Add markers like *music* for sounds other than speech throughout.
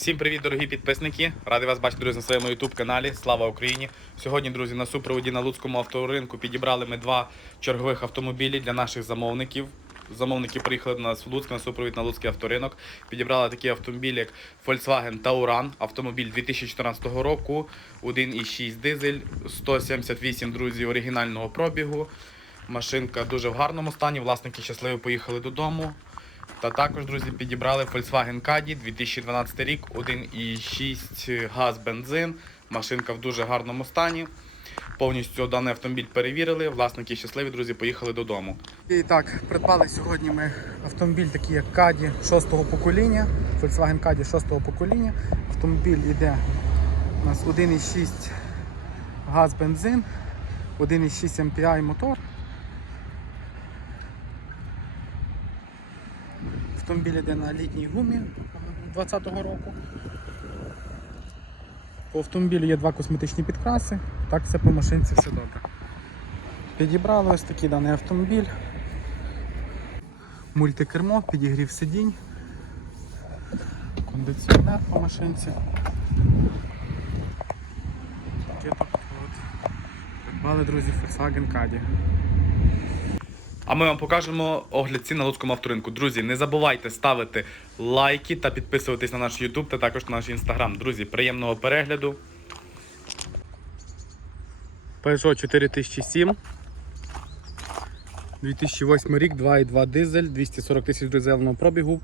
Всім привіт, дорогі підписники! Радий вас бачити, друзі, на своєму YouTube каналі. Слава Україні! Сьогодні, друзі, на супроводі на Луцькому авторинку підібрали ми два чергових автомобілі для наших замовників. Замовники приїхали до нас в Луцьк на супровід на Луцький авторинок. Підібрали такі автомобілі, як Volkswagen Tauran, автомобіль 2014 року, 1,6 дизель, 178 друзі оригінального пробігу. Машинка дуже в гарному стані. Власники щасливо поїхали додому. Та також, друзі, підібрали Volkswagen Caddy 2012 рік, 1,6 газ бензин. Машинка в дуже гарному стані. Повністю даний автомобіль перевірили. Власники щасливі, друзі, поїхали додому. І так, придбали сьогодні ми автомобіль такий як Caddy 6-го покоління, Volkswagen Caddy 6-го покоління. Автомобіль йде у нас 1,6 газ бензин, 1,6 MPI мотор. Автомобіль йде на літній гумі 2020 року. По автомобілю є два косметичні підкраси. Так все по машинці все добре. Підібрали ось такий даний автомобіль. Мультикермо, підігрів сидінь, кондиціонер по машинці. Таке так от. Придбали, друзі, Volkswagen Caddy. А ми вам покажемо огляд цін на Луцькому авторинку. Друзі, не забувайте ставити лайки та підписуватись на наш YouTube та також на наш Instagram. Друзі, приємного перегляду. Peugeot 4007. 2008 рік, 2,2 дизель, 240 тисяч дизельного пробігу.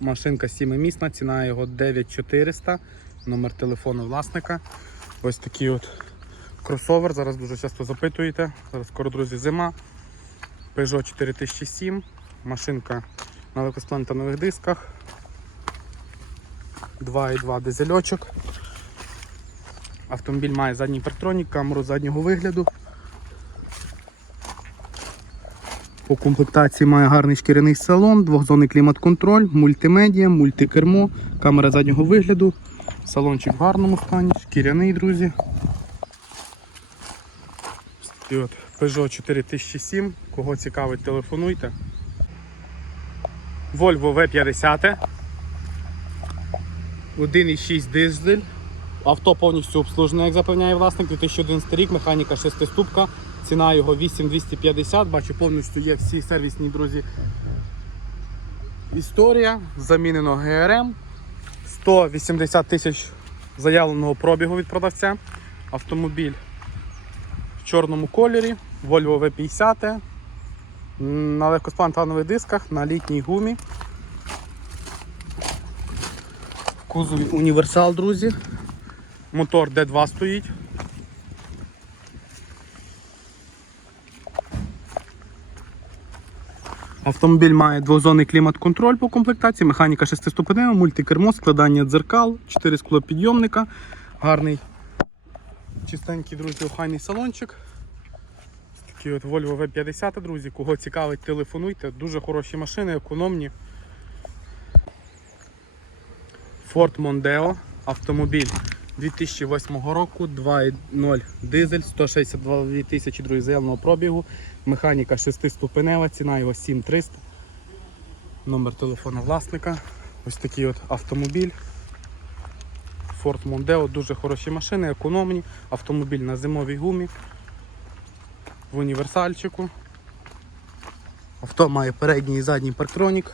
Машинка 7-місна, ціна його 9400, номер телефону власника. Ось такий от кросовер. Зараз дуже часто запитуєте. Зараз скоро, друзі, зима. Peugeot 4007. Машинка на легкосплантанових дисках. 2,2 дизельочок. Автомобіль має задній парктронік, камеру заднього вигляду. По комплектації має гарний шкіряний салон, двохзонний клімат-контроль, мультимедіа, мультикермо, камера заднього вигляду, салончик в гарному стані, шкіряний, друзі. От Peugeot 4007. Кого цікавить, телефонуйте. Volvo V50. 1,6 дизель. Авто повністю обслужене, як запевняє власник, 2011 рік, механіка 6 ступка, ціна його 8250. Бачу, повністю є всі сервісні друзі. Історія. Замінено ГРМ. 180 тисяч заявленого пробігу від продавця. Автомобіль в чорному кольорі, Volvo V50. На легкосплантанових дисках, на літній гумі. Кузові універсал, друзі. Мотор D2 стоїть. Автомобіль має двозонний клімат-контроль по комплектації, механіка 6-ступенева, мультикермо, складання дзеркал, 4 склопідйомника, гарний чистенький, друзі, охайний салончик. Такий от Volvo V50, друзі. Кого цікавить, телефонуйте. Дуже хороші машини, економні. Ford Mondeo, автомобіль 2008 року, 2.0 дизель, 162 тисячі друзі, заявленого пробігу, механіка 6-ступенева, ціна його 7300. Номер телефону власника. Ось такий от автомобіль. Ford Mondeo, дуже хороші машини, економні. Автомобіль на зимовій гумі. В універсальчику. Авто має передній і задній парктронік.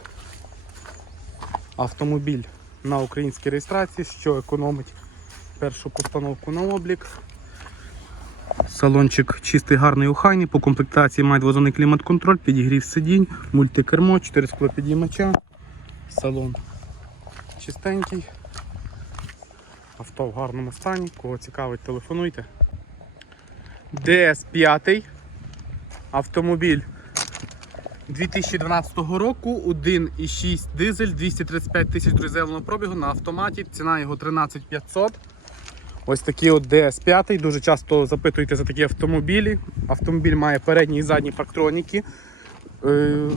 Автомобіль на українській реєстрації, що економить першу постановку на облік. Салончик чистий, гарний, охайний. По комплектації має двозонний клімат-контроль, підігрів сидінь, мультикермо, 4 склопідіймача. Салон чистенький. Авто в гарному стані. Кого цікавить, телефонуйте. DS5. Автомобіль 2012 року 1,6 дизель, 235 тисяч друзельного пробігу на автоматі. Ціна його 13500. Ось такий от DS5. Дуже часто запитуєте за такі автомобілі. Автомобіль має передні і задні парктроніки. Е,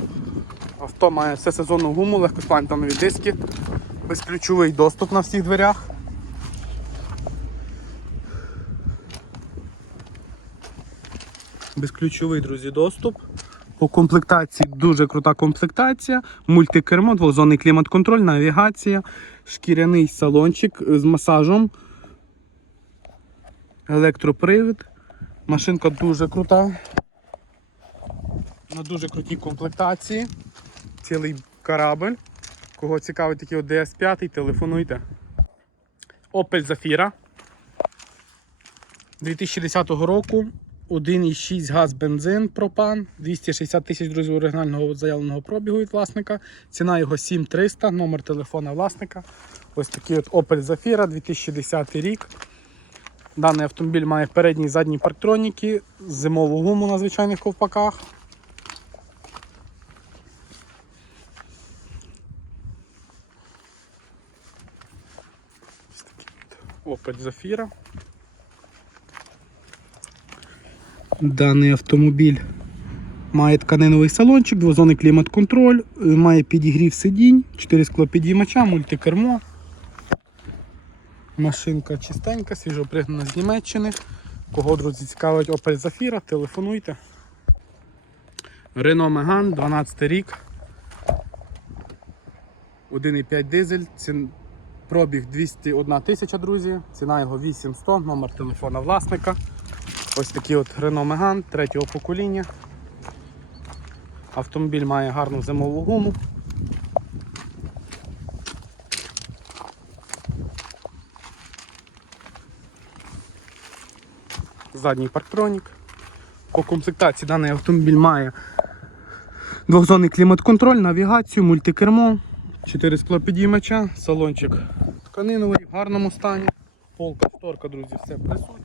Авто має всесезонну гуму, легкосплантанові диски, безключовий доступ на всіх дверях. Безключовий, друзі, доступ. По комплектації дуже крута комплектація, мультикермо, двозонний клімат-контроль, навігація. шкіряний салончик з масажем. Електропривід. Машинка дуже крута. На дуже крутій комплектації. Цілий корабль. Кого цікавить такий DS5, телефонуйте. Opel Zafira 2010 року. 1,6 газ бензин пропан, 260 тисяч друзів оригінального заявленого пробігу від власника. Ціна його 7300, номер телефона власника. Ось такий от Opel Zafira 2010 рік. Даний автомобіль має передні і задні парктроніки, зимову гуму на звичайних ковпаках. Ось такий Opel Zafira. Даний автомобіль має тканиновий салончик, двозонний клімат-контроль, е, має підігрів сидінь, 4 склопідіймача, мультикермо. Машинка чистенька, свіжо пригнана з Німеччини. Кого, друзі, цікавить Opel Zafira, телефонуйте. Renault Megane, 12 рік. 1,5 дизель, цін... пробіг 201 тисяча, друзі. Ціна його 8100, номер телефона власника. Ось такий от Renault Megane третього покоління. Автомобіль має гарну зимову гуму. Задній парктронік. По комплектації даний автомобіль має двохзонний клімат-контроль, навігацію, мультикермо, 4 склопідіймача, салончик тканиновий в гарному стані. Полка, шторка, друзі, все присутнє.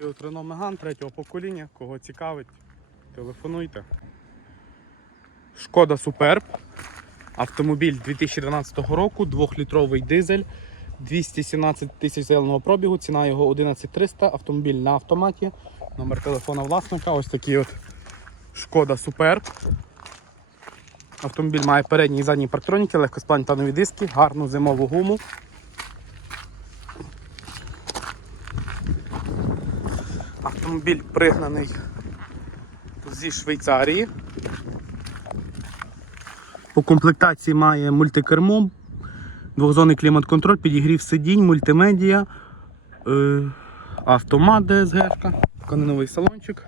От Renault Megane третього покоління. Кого цікавить, телефонуйте. Шкода Superb. Автомобіль 2012 року, 2-літровий дизель, 217 тисяч зеленого пробігу, ціна його 11300, автомобіль на автоматі, номер телефона власника, ось такий от Шкода Superb. Автомобіль має передні і задні парктроніки, легкосплавні танові диски, гарну зимову гуму. Автомобіль пригнаний зі Швейцарії. По комплектації має мультикермо, двохзонний клімат-контроль, підігрів сидінь, мультимедіа, е, автомат ДСГ, тканиновий салончик.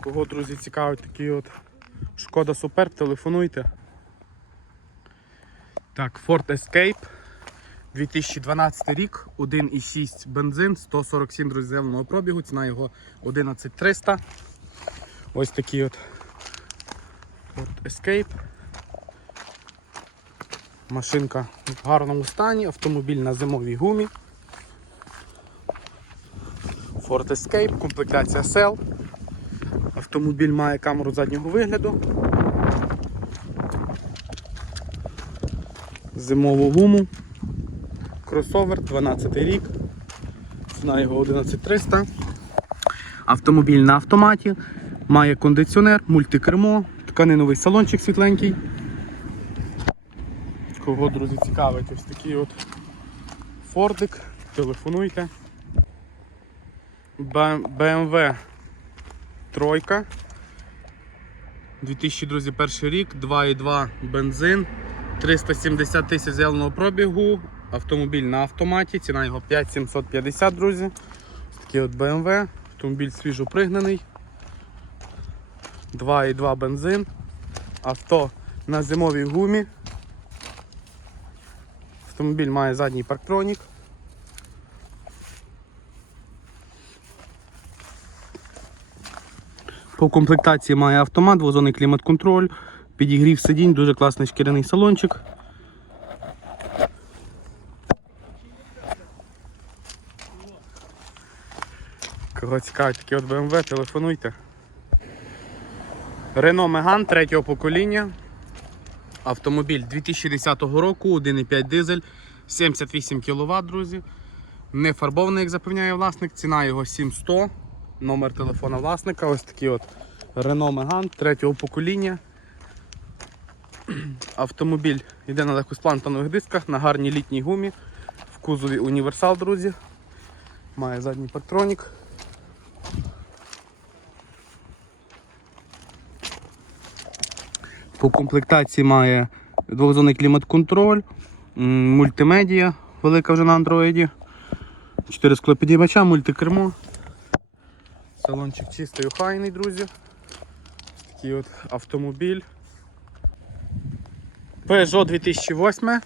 Кого, друзі, цікавить такий от Шкода Superb, телефонуйте. Так, Ford Escape. 2012 рік, 1,6 бензин, 147 друзі, пробігу, ціна його 11300. Ось такий от Ford Escape. Машинка в гарному стані, автомобіль на зимовій гумі. Ford Escape, комплектація SEL. Автомобіль має камеру заднього вигляду. Зимову гуму. Кросовер 12 рік. Ціна його 11300. Автомобіль на автоматі. Має кондиціонер, мультикермо, тканиновий салончик світленький. Кого, друзі, цікавить, ось такий от фордик. Телефонуйте. BMW тройка. 2000, друзі, рік, 2,2 бензин, 370 тисяч зеленого пробігу, автомобіль на автоматі, ціна його 5750, друзі. Такий от BMW, автомобіль свіжо пригнаний. 2,2 бензин, авто на зимовій гумі. Автомобіль має задній парктронік. По комплектації має автомат, двозонний клімат-контроль, підігрів сидінь, дуже класний шкіряний салончик. Кого цікавить такий от BMW, телефонуйте. Renault Megane третього покоління. Автомобіль 2010 року, 1,5 дизель, 78 кВт, друзі. Не фарбований, як запевняє власник, ціна його 7100. Номер телефона власника. Ось такий от Renault Megane третього покоління. Автомобіль йде на легкосплантанових дисках, на гарній літній гумі. В кузові універсал, друзі. Має задній патронік. По комплектації має двохзонний клімат-контроль, м, мультимедіа, велика вже на андроїді. 4 склопідіймача, мультикермо. Салончик чистий охайний, друзі. Такий от автомобіль. Peugeot 2008.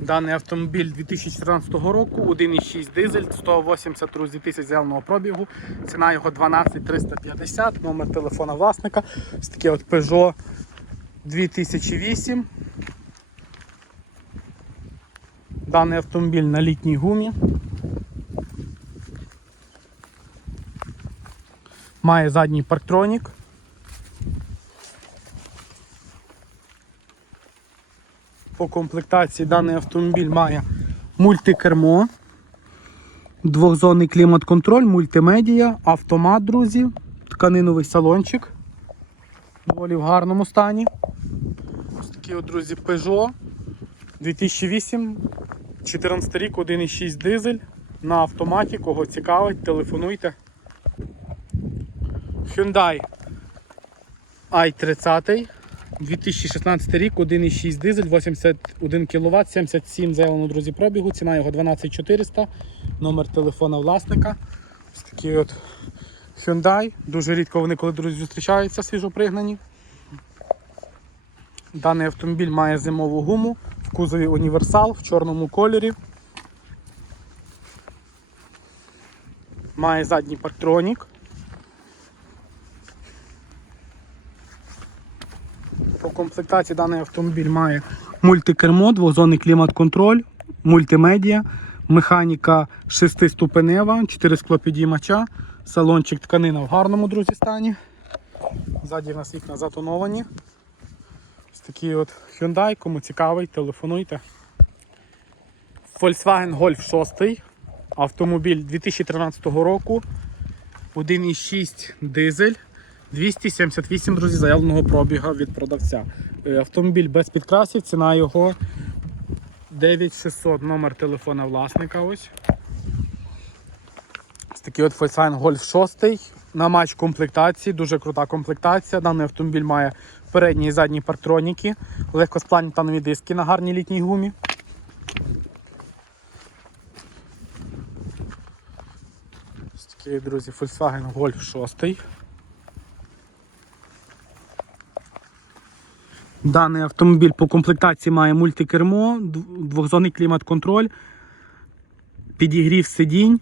Даний автомобіль 2014 року, 1,6 дизель, 180 друзі, тисяч зеленого пробігу. Ціна його 12350, номер телефона власника. Ось таке от Peugeot 2008. Даний автомобіль на літній гумі. Має задній парктронік. По комплектації даний автомобіль має мультикермо, двохзонний клімат-контроль, мультимедіа, автомат, друзі, тканиновий салончик. Доволі в гарному стані. Такі от, друзі, Peugeot 2008, 14 рік, 1,6 дизель на автоматі. Кого цікавить, телефонуйте. Hyundai i30. 2016 рік, 1,6 дизель, 81 кВт, 77 заявлено, друзі, пробігу, ціна його 12400, номер телефона власника. Ось такий от Hyundai. Дуже рідко вони, коли друзі, зустрічаються свіжопригнані. Даний автомобіль має зимову гуму в кузові універсал в чорному кольорі. Має задній парктронік. По комплектації даний автомобіль має мультикермо, двозонний клімат-контроль, мультимедіа, механіка 6-ступенева, 4 склопідіймача, салончик тканина в гарному друзі стані. Ззаді в нас вікна затоновані. Такий от Hyundai, кому цікавий, телефонуйте. Volkswagen Golf 6. Автомобіль 2013 року. 1,6 дизель. 278, друзі, заявленого пробіга від продавця. Е, Автомобіль без підкрасів, ціна його 9600, номер телефона власника. Ось такий от Volkswagen Golf 6 на матч комплектації, дуже крута комплектація. Даний автомобіль має передні і задні парктроніки, легкосплавні танові диски на гарній літній гумі. Ось такий, друзі, Volkswagen Golf 6. Даний автомобіль по комплектації має мультикермо, дв- двохзонний клімат-контроль, підігрів сидінь,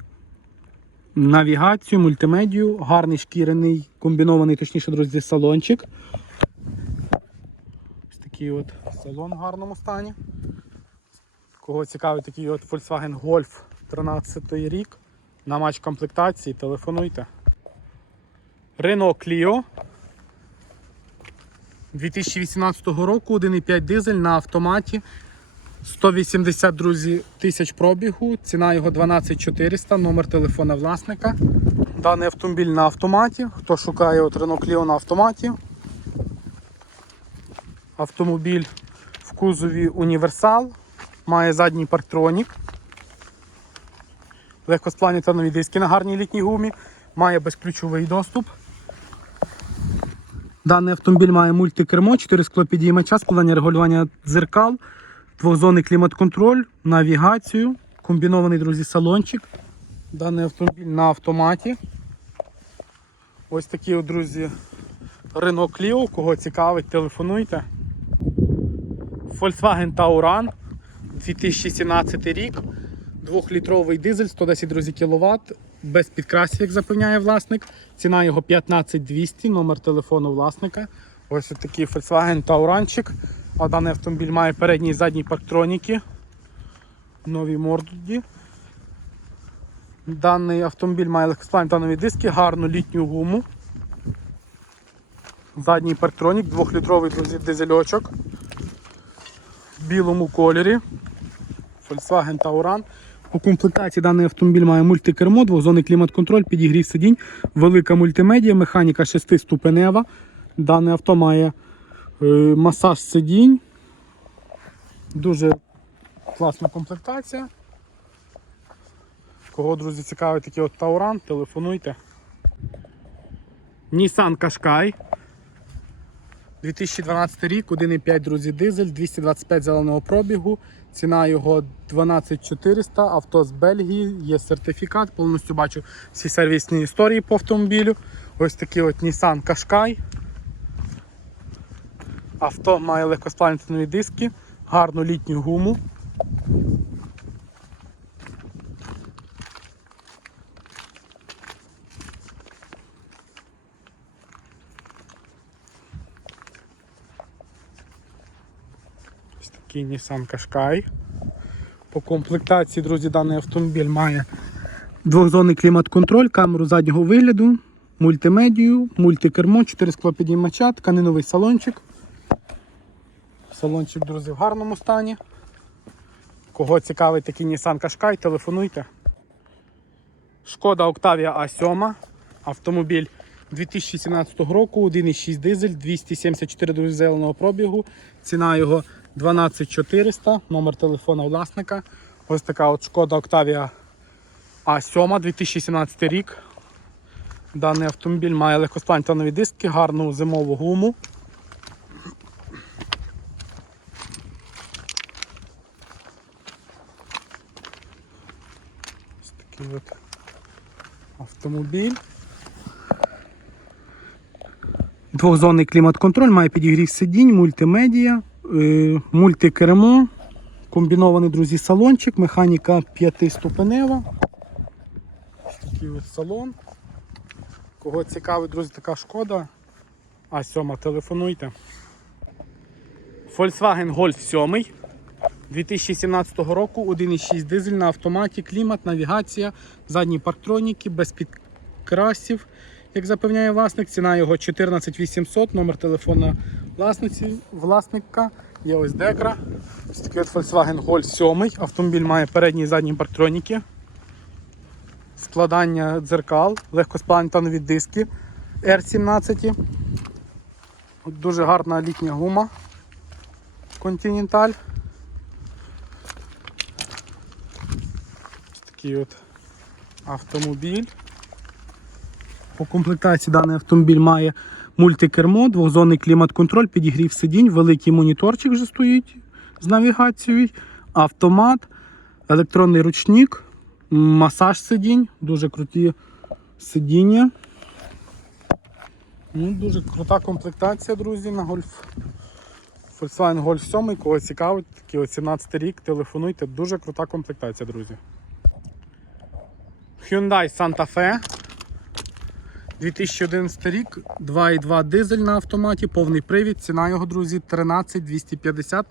навігацію, мультимедію, гарний шкіряний комбінований, точніше, друзі, салончик. Ось такий от салон в гарному стані. Кого цікавить такий от Volkswagen Golf 13 рік. На матч комплектації телефонуйте. Renault Clio 2018 року 1,5 дизель на автоматі. 180 друзі, тисяч пробігу, ціна його 12400, номер телефона власника. Даний автомобіль на автоматі. Хто шукає от Renault Clio на автоматі. Автомобіль в кузові універсал, має задній парктронік. Легкосплавні тонові диски на гарній літній гумі, має безключовий доступ. Даний автомобіль має мультикермо, 4 склопідіймача, складання регулювання дзеркал, двохзонний клімат-контроль, навігацію, комбінований, друзі, салончик. Даний автомобіль на автоматі. Ось такі, друзі, Renault Clio, кого цікавить, телефонуйте. Volkswagen Tauran 2017 рік. Двохлітровий дизель, 110 друзі, кВт, без підкрасів, як запевняє власник. Ціна його 15200, номер телефону власника. Ось такий Volkswagen Tauranчик. А даний автомобіль має передні і задні парктроніки. Нові морді. Даний автомобіль має легкосплавні танові диски, гарну літню гуму. Задній парктронік, 2-літровий дизельочок в білому кольорі. Volkswagen Tauran. У комплектації даний автомобіль має мультикермо, двохзонний клімат-контроль, підігрів сидінь, велика мультимедіа, механіка 6-ступенева. Дане авто має масаж сидінь. Дуже класна комплектація. Кого, друзі, цікавить такий от Тауран, телефонуйте. Nissan Qashqai 2012 рік, 1,5 друзі, дизель, 225 зеленого пробігу. Ціна його 12400, авто з Бельгії, є сертифікат, повністю бачу всі сервісні історії по автомобілю. Ось такий от Nissan Qashqai. Авто має легкосплавні диски, гарну літню гуму. Ось такий Nissan Qashqai. По комплектації, друзі, даний автомобіль має двохзонний клімат-контроль, камеру заднього вигляду, мультимедію, мультикермо, 4 склопідіймача, тканиновий салончик. Салончик, друзі, в гарному стані. Кого цікавить такий Nissan Qashqai, телефонуйте. Шкода Octavia A7. Автомобіль 2017 року, 1,6 дизель, 274 друзі, зеленого пробігу. Ціна його 12400, номер телефона власника. Ось така от шкода Octavia А7 2017 рік. Даний автомобіль має легкосплантанові диски, гарну зимову гуму. Такий от автомобіль. Двохзонний клімат-контроль, має підігрів сидінь, мультимедія, е, мультикермо, комбінований, друзі, салончик, механіка п'ятиступенева. Ось такий от салон. Кого цікавить, друзі, така шкода. А 7 телефонуйте. Volkswagen Golf 7 2017 року 1,6 дизель на автоматі, клімат, навігація, задні парктроніки, без підкрасів. Як запевняє власник, ціна його 14800, номер телефона власниці, власника. Є ось декра. Ось такий от Volkswagen Golf 7. Автомобіль має передні і задні парктроніки, складання дзеркал, легкосплантанові диски R17. От Дуже гарна літня гума Continental. Такий от автомобіль. По комплектації даний автомобіль має мультикермо, двохзонний клімат-контроль, підігрів сидінь, великий моніторчик вже стоїть з навігацією, автомат, електронний ручник, масаж сидінь, дуже круті сидіння. Ну, дуже крута комплектація, друзі, на гольф. Volkswagen Golf 7, кого цікавить, такий от 17 рік, телефонуйте, дуже крута комплектація, друзі. Hyundai Santa Fe. 2011 рік, 2,2 дизель на автоматі, повний привід. Ціна його, друзі, 13 250.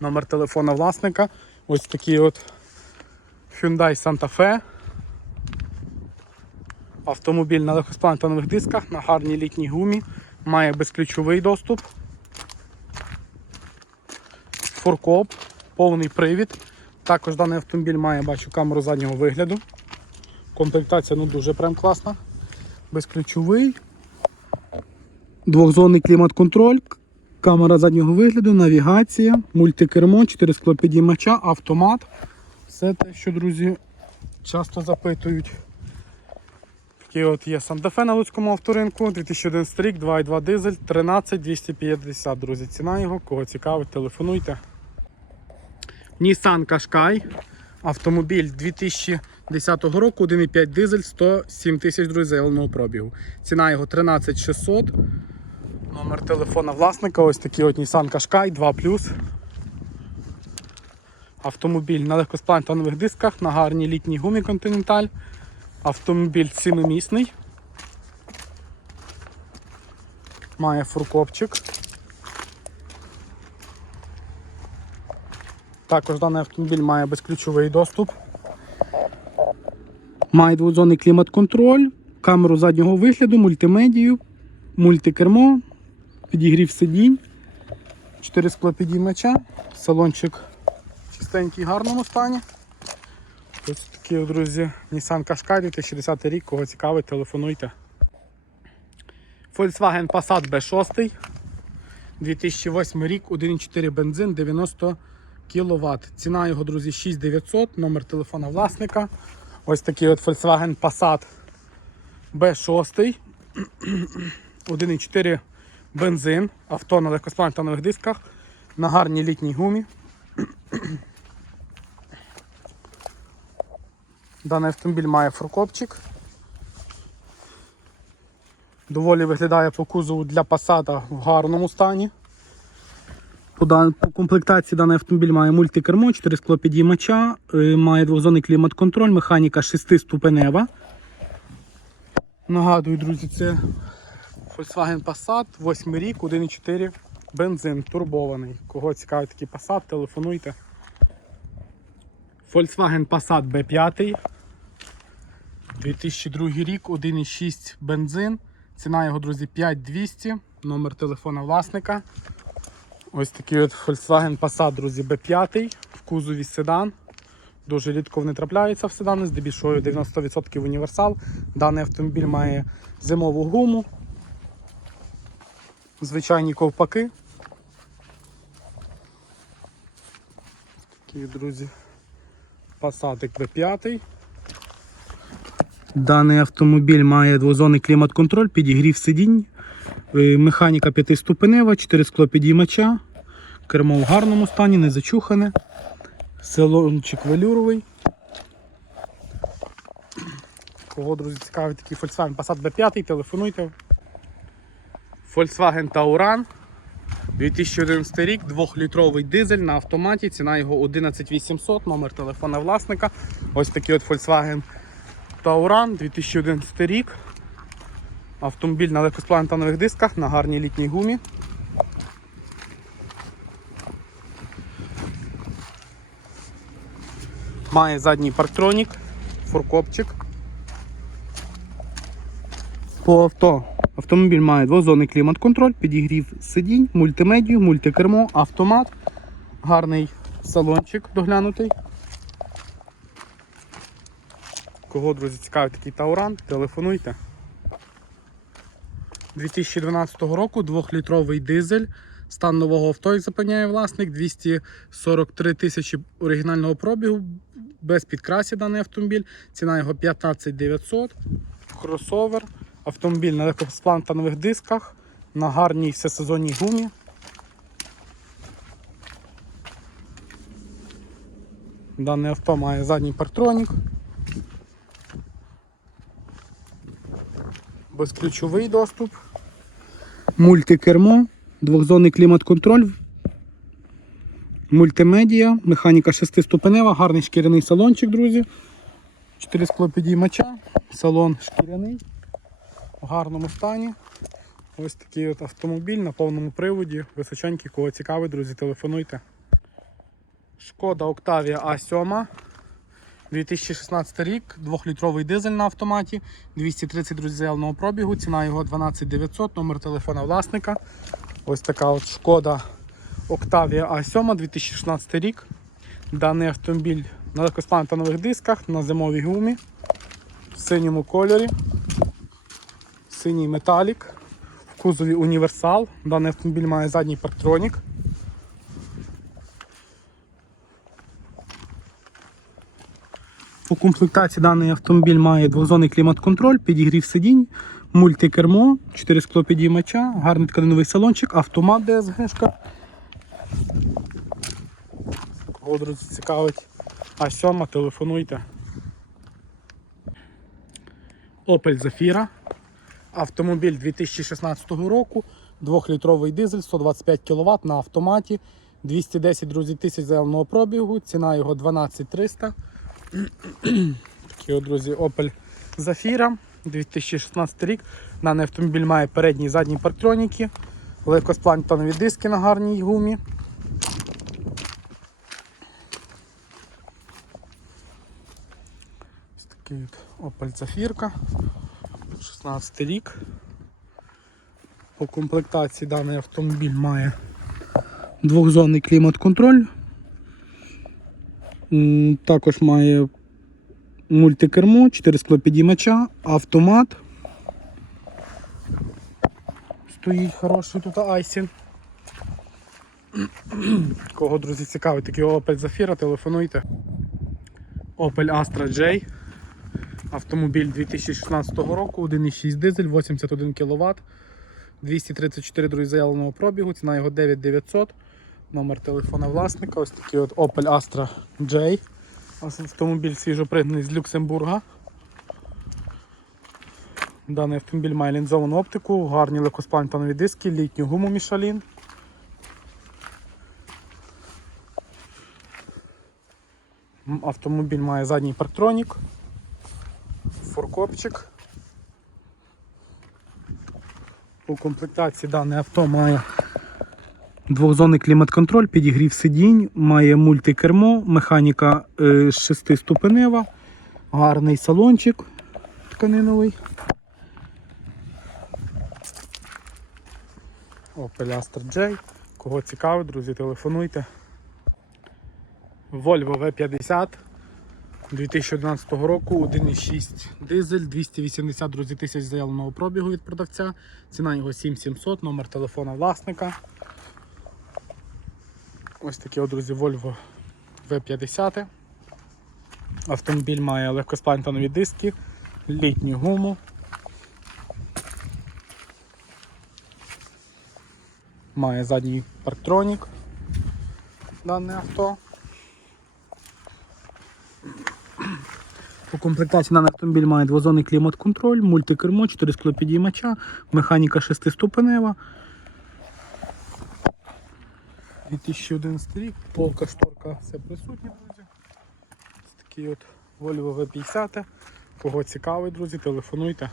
Номер телефона власника. Ось такий от Hyundai Santa Fe. Автомобіль на легкосплантанових дисках, на гарній літній гумі. Має безключовий доступ. Фуркоп, повний привід. Також даний автомобіль має, бачу, камеру заднього вигляду. Комплектація ну, дуже прям класна безключовий, двохзонний клімат-контроль, камера заднього вигляду, навігація, мультикермо, 4 склопідіймача, автомат. Все те, що, друзі, часто запитують. Такий от є Санта-Фе на Луцькому авторинку, 2011 рік, 2,2 дизель, 13 250, друзі. Ціна його, кого цікавить, телефонуйте. Nissan Qashqai. Автомобіль 2010 року, 1,5 дизель, 107 тисяч друзі, пробігу. Ціна його 13 600. Номер телефона власника, ось такий от Nissan Qashqai 2 Автомобіль на легкосплантанових дисках, на гарній літній гумі Continental. Автомобіль сімимісний. Має фуркопчик. Також даний автомобіль має безключовий доступ. Має двозонний клімат-контроль, камеру заднього вигляду, мультимедію, мультикермо, підігрів сидінь, 4 склопідіймача, салончик чистенький в гарному стані. Ось такі, друзі, Nissan Qashqai 2010 рік, кого цікавить, телефонуйте. Volkswagen Passat B6. 2008 рік, 1,4 бензин, 90 кВт. Ціна його, друзі, 6900, номер телефона власника. Ось такий от Volkswagen Passat B6. 1,4 бензин, авто на легкосплантанових дисках, на гарній літній гумі. Даний автомобіль має фуркопчик. Доволі виглядає по кузову для посада в гарному стані. По, комплектації даний автомобіль має мультикермо, 4 склопідіймача, е, має двохзонний клімат-контроль, механіка 6-ступенева. Нагадую, друзі, це Volkswagen Passat, 8 рік, 1,4 бензин, турбований. Кого цікавить такий Passat, телефонуйте. Volkswagen Passat B5. 2002 рік, 1,6 бензин. Ціна його, друзі, 5200. Номер телефона власника. Ось такий от Volkswagen Passat, друзі, B5 в кузові седан. Дуже рідко вони трапляються в седани, здебільшого 90% універсал. Даний автомобіль має зимову гуму, звичайні ковпаки. Такі, друзі, Passat B5. Даний автомобіль має двозонний клімат-контроль, підігрів сидінь, механіка п'ятиступенева, 4 склопідіймача, кермо в гарному стані, не зачухане, салончик велюровий. Кого, друзі, цікавить такий Volkswagen Passat B5, телефонуйте. Volkswagen Tauran. 2011 рік, 2-літровий дизель на автоматі, ціна його 11800, номер телефона власника. Ось такий от Volkswagen Tauran, 2011 рік. Автомобіль на легкосплантанових дисках на гарній літній гумі. Має задній парктронік, фуркопчик. По авто. Автомобіль має двозонний клімат-контроль, підігрів сидінь, мультимедію, мультикермо, автомат, гарний салончик доглянутий. Кого, друзі, цікавить такий Тауран, телефонуйте. 2012 року 2-літровий дизель. Стан нового авто, як запевняє власник, 243 тисячі оригінального пробігу, без підкрасів даний автомобіль. Ціна його 15 900. Кросовер. Автомобіль на легкосплантанових дисках, на гарній всесезонній гумі. Дане авто має задній партронік. Безключовий доступ. Мультикермо, двохзонний клімат-контроль. Мультимедіа, механіка 6-ступенева, гарний шкіряний салончик, друзі. 4 склопідіймача, салон шкіряний в гарному стані. Ось такий от автомобіль на повному приводі. Височенький, кого цікавить, друзі, телефонуйте. Шкода Octavia A7. 2016 рік, 2-літровий дизель на автоматі, 230 друзі заявленого пробігу, ціна його 12900, номер телефона власника. Ось така от шкода Octavia A7 2016 рік. Даний автомобіль на легкосплантанових дисках, на зимовій гумі, в синьому кольорі синій металік, в кузові універсал. Даний автомобіль має задній парктронік. У комплектації даний автомобіль має двозонний клімат-контроль, підігрів сидінь, мультикермо, 4 склопідіймача, гарний тканиновий салончик, автомат DSG-шка. Кого, друзі, цікавить А7, телефонуйте. Opel Zafira. Автомобіль 2016 року, 2-літровий дизель, 125 кВт на автоматі, 210 друзі, тисяч заявленого пробігу, ціна його 12300. Такий от, друзі, Opel Zafira 2016 рік. Даний автомобіль має передні і задні парктроніки, легкосплантанові диски на гарній гумі. Ось такий от Opel Zafirka. 16 рік. По комплектації даний автомобіль має двохзонний клімат-контроль. Також має мультикермо, 4 склопідіймача, автомат. Стоїть хороший тут Айсін. *clears throat* Кого, друзі, цікавить такий Opel Zafira, телефонуйте. Opel Astra J. Автомобіль 2016 року, 1,6 дизель, 81 кВт. 234 друзі заявленого пробігу, ціна його 9900. Номер телефона власника. Ось такий от Opel Astra J. Автомобіль свіжопригнаний з Люксембурга. Даний автомобіль має лінзовану оптику, гарні легкосплантанові диски, літню гуму Michelin. М, Автомобіль має задній парктронік, форкопчик. У комплектації дане авто має двохзонний клімат-контроль, підігрів сидінь, має мультикермо, механіка е, шестиступенева, гарний салончик тканиновий. Opel Astra J. Кого цікавить, друзі, телефонуйте. Volvo V50 2011 року 1,6 дизель, 280 друзі, тисяч заявленого пробігу від продавця. Ціна його 7700, номер телефона власника. Ось такі, друзі, Volvo V50. Автомобіль має легкосплантанові диски, літню гуму. Має задній парктронік дане авто. У комплектації даний автомобіль має двозонний клімат-контроль, мультикермо, 4 склопідіймача, механіка 6-ступенева. 2011 рік, полка, шторка, все присутнє, друзі. Ось такий от Volvo V50. Кого цікавить, друзі, телефонуйте.